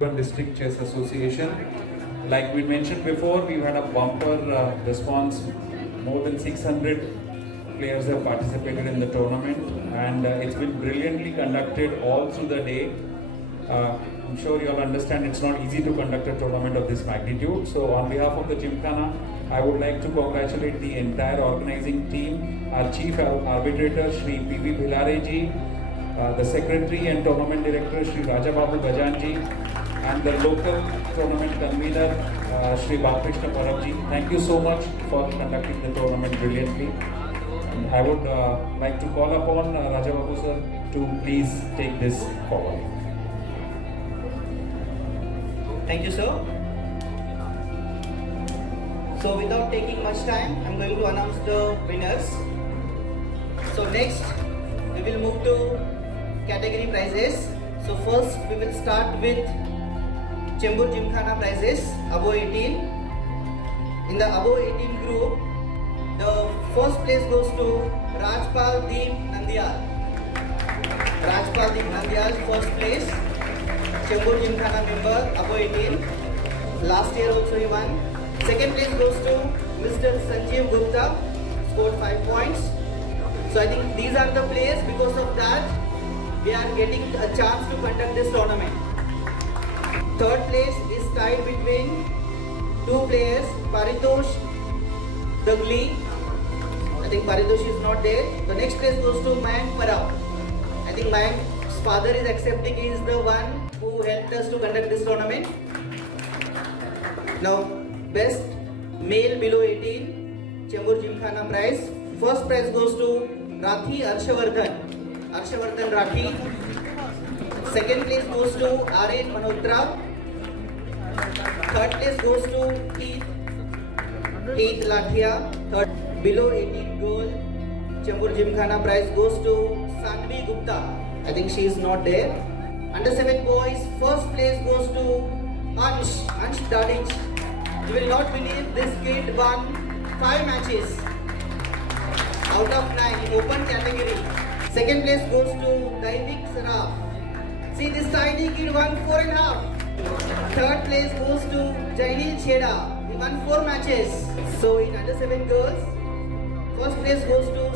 District Chess Association. Like we mentioned before, we've had a bumper response. More than 600 players have participated in the tournament, and it's been brilliantly conducted all through the day. I'm sure you all understand it's not easy to conduct a tournament of this magnitude. So on behalf of the Gymkhana, I would like to congratulate the entire organizing team, our chief arbitrator Shri P.V. Bhilare ji, the secretary and tournament director Shri Raja Babu Gajan ji, and the local tournament convener Shri Balakrishna Parab ji. Thank you so much for conducting the tournament brilliantly. And I would like to call upon Raja Babu sir to please take this forward. Thank you, sir. So without taking much time, I'm going to announce the winners. So next, we will move to category prizes. So first, we will start with Chembur Gymkhana prizes, above 18. In the above 18 group, the first place goes to Rajpal Deep Nandial. Rajpal Deep Nandial, first place. Chembur Gymkhana member, above 18. Last year also he won. Second place goes to Mr. Sanjeev Gupta, scored 5 points. So I think these are the players. Because of that, we are getting a chance to conduct this tournament. Third place is tied between two players, Paritosh Dagli. I think Paritosh is not there. The next place goes to Mayank Parab. I think Mayank's father is accepting, he is the one who helped us to conduct this tournament. Now, best male below 18 Chembur Gymkhana prize. First prize goes to Rathi Arshavardhan. Arshavardhan Rathi. Second place goes to R.N. Manotra. Third place goes to Heath Lathia. Third below 18 goal Chembur Gymkhana prize goes to Sanvi Gupta. I think she is not there. Under 7 boys, first place goes to Ansh Dadich. You will not believe this kid won 5 matches out of 9 in open category. Second place goes to Daivik Saraf. See, this tiny kid won 4.5. Third place goes to Jainil Chheda. He won 4 matches. So in under 7 girls, first place goes to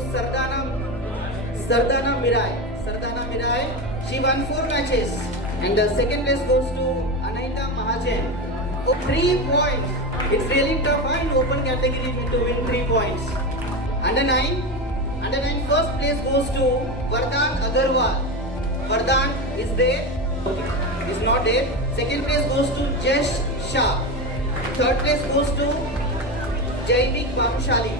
Sardana Mirai. Sardana Mirai, she won 4 matches. And the second place goes to Anaita Mahajan. 3 points. It's really tough in open category to win 3 points. Under 9 first place goes to Vardhan Agarwal. Vardhan is there, is not there. Second place goes to Jesh Shah. Third place goes to Jaivik Babushali.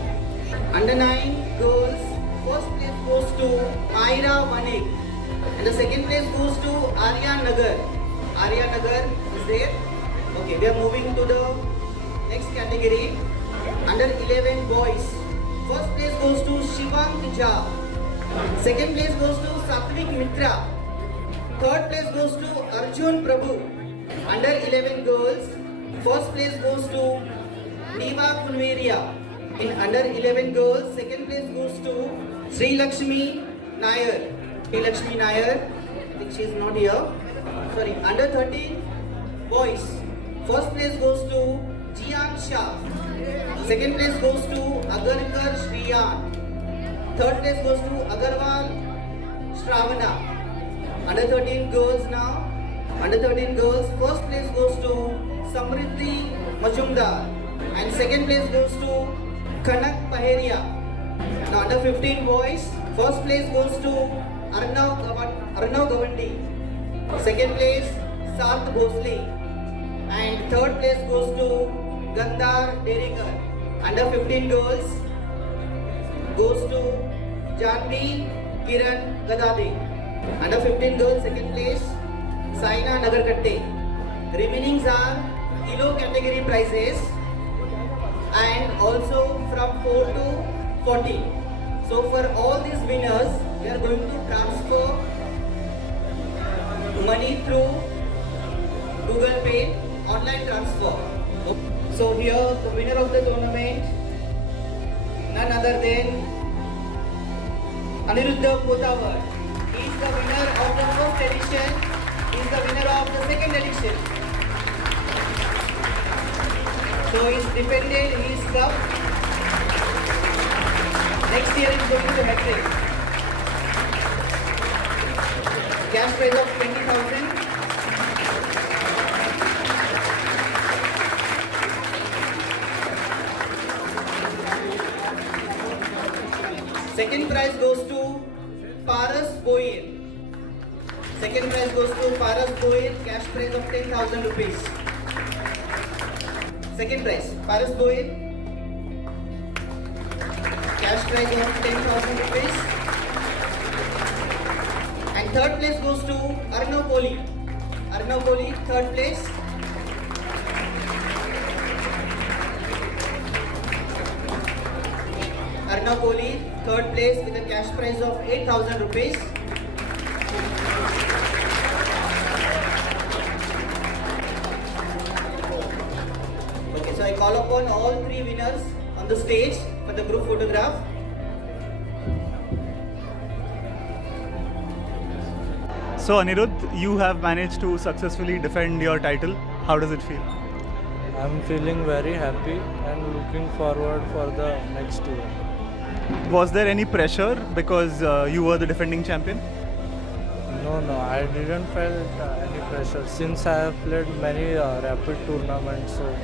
Under 9 girls, first place goes to Aira Manik. And the second place goes to Arya Nagar. Arya Nagar is there. Okay, we are moving to the next category. Under 11 boys, first place goes to Shivang Jha. Second place goes to Satvik Mitra. Third place goes to Arjun Prabhu. Under 11 girls, first place goes to Niva Kunveria. In under 11 girls, second place goes to Sri Lakshmi Nair. Sri Lakshmi Nair, I think she is not here. Sorry, under 13 boys, first place goes to Jian Shah. Second place goes to Agarkar Shriyan. Third place goes to Agarwal Shravana. Under 13 girls now. Under 13 girls, first place goes to Samriddhi Majumdar. And second place goes to Kanak Paheria. Now under 15 boys, first place goes to Arnav Gavandi. Second place, Sat Bhosle. And third place goes to Gandhar Derikar. Under 15 girls goes to Janvi Kiran Gadade. Under 15 girls, second place, Saina Nagarkatte. Remainings are kilo category prizes and also from 4 to 40. So for all these winners, we are going to transfer money through Google Pay, online transfer. So here the winner of the tournament, none other than Aniruddha Potawar. He is the winner of the first edition He is the winner of the second edition. So he's defended his cup. Next year he's going to hat-trick. Cash prize of 20,000. Second prize goes to Paras Boyer. Second prize goes to Paras Boyer, cash prize of 10,000 rupees. Second prize, Paras Boyer, cash prize of 10,000 rupees. And third place goes to Arnav Kohli. Arnav Kohli, third place. Arnav Kohli, third place with a cash prize of 8,000 rupees. Okay, so I call upon all three winners on the stage for the group photograph. So Anirudh, you have managed to successfully defend your title. How does it feel? I'm feeling very happy and looking forward for the next year. Was there any pressure because you were the defending champion? No, I didn't felt any pressure since I have played many rapid tournaments, so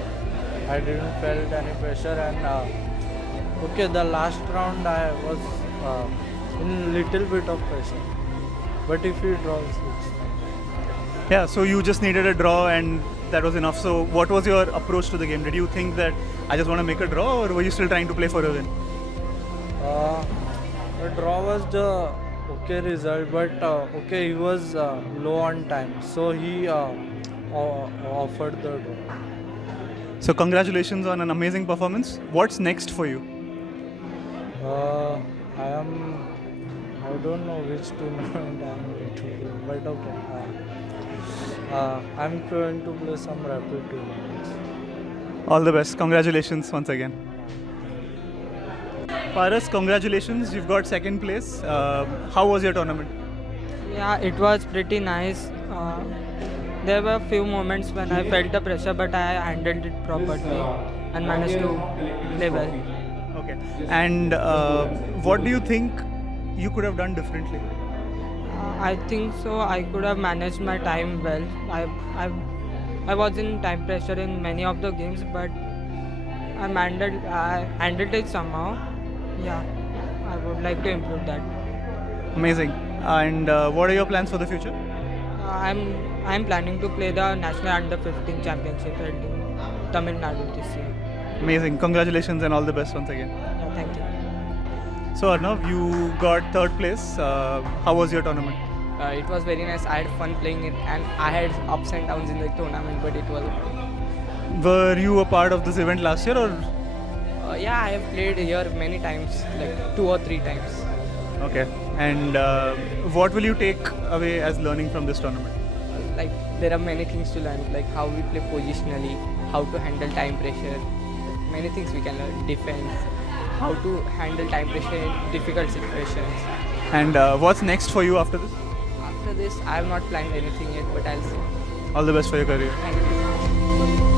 I didn't felt any pressure. And okay, the last round I was in little bit of pressure, but if he draws, it's fine. Yeah, so you just needed a draw and that was enough. So what was your approach to the game? Did you think that I just want to make a draw, or were you still trying to play for a win? The draw was the okay result, but okay, he was low on time, so he offered the draw. So congratulations on an amazing performance. What's next for you? I don't know which tournament I am going to play, but okay. I'm going to play some rapid tournaments. All the best. Congratulations once again. Paras, congratulations. You've got second place. How was your tournament? Yeah, it was pretty nice. There were few moments when I felt the pressure, but I handled it properly and managed to play well. Okay. And what do you think you could have done differently? I think so. I could have managed my time well. I was in time pressure in many of the games, but I handled it somehow. Yeah, I would like to improve that. Amazing. And what are your plans for the future? I'm planning to play the National Under 15 Championship held in Tamil Nadu this year. Amazing. Congratulations and all the best once again. Yeah, thank you. So Arnav, you got third place. How was your tournament? It was very nice. I had fun playing it, and I had ups and downs in the tournament, but it was okay. Were you a part of this event last year, or? Yeah, I have played here many times, like 2 or 3 times. Okay. And what will you take away as learning from this tournament? Like there are many things to learn, like how we play positionally, how to handle time pressure. Many things we can learn. Defense, how to handle time pressure in difficult situations. And what's next for you after this? After this, I have not planned anything yet, but I'll see. All the best for your career. Thank you.